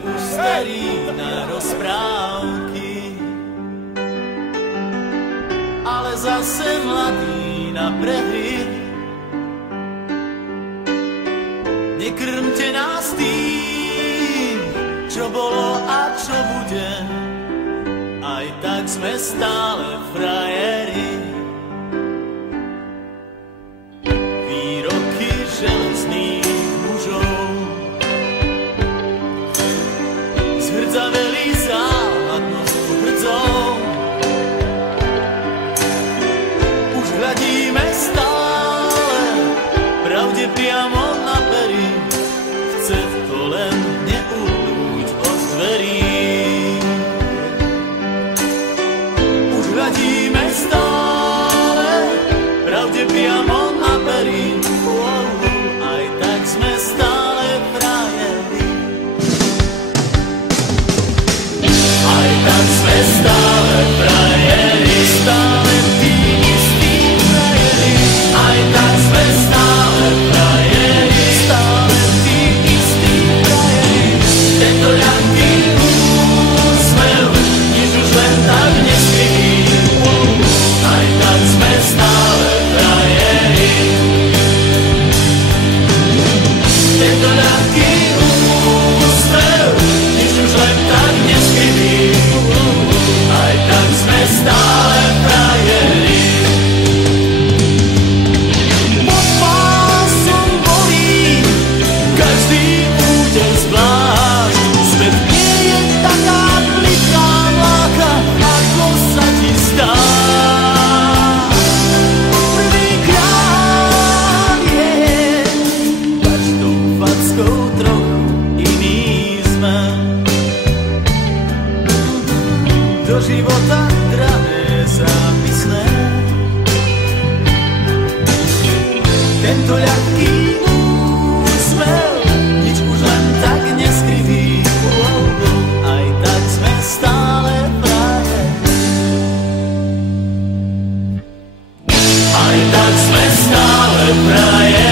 Už starý na rozprávky, ale zase mladý na prehry. Nekrmte nás tým, čo bolo a čo bude, aj tak sme stále frajeri. Výroky železných mužov zhrdzaveli záhadnou hrdzou. Už hľadíme stále pravde priamo na pery, chce to len neuhnúť od dverí. Už hľadíme stále pravde priamo na pery, aj tak sme stále frajeri. Aj tak sme stále frajeri, stále tí istí frajeri. Aj tak sme stále frajeri, stále tí istí frajeri. Tento ľahký úsmev, nič už len tak neskryví. Aj tak sme stále frajeri. Tento ľahký úsmev, nič už len tak neskryví. Aj tak sme stále frajeri. Pod pásom bolí každý úder zvlášť. Svet nie je taká plitká mláka, ako sa ti zdá. Prvýkrát je každou fackou trochu iný sme. Do života dravé zápisné. Tento ľahký úsmev, nič už len tak neskriví. Aj tak sme stále frajeri. Aj tak sme stále frajeri.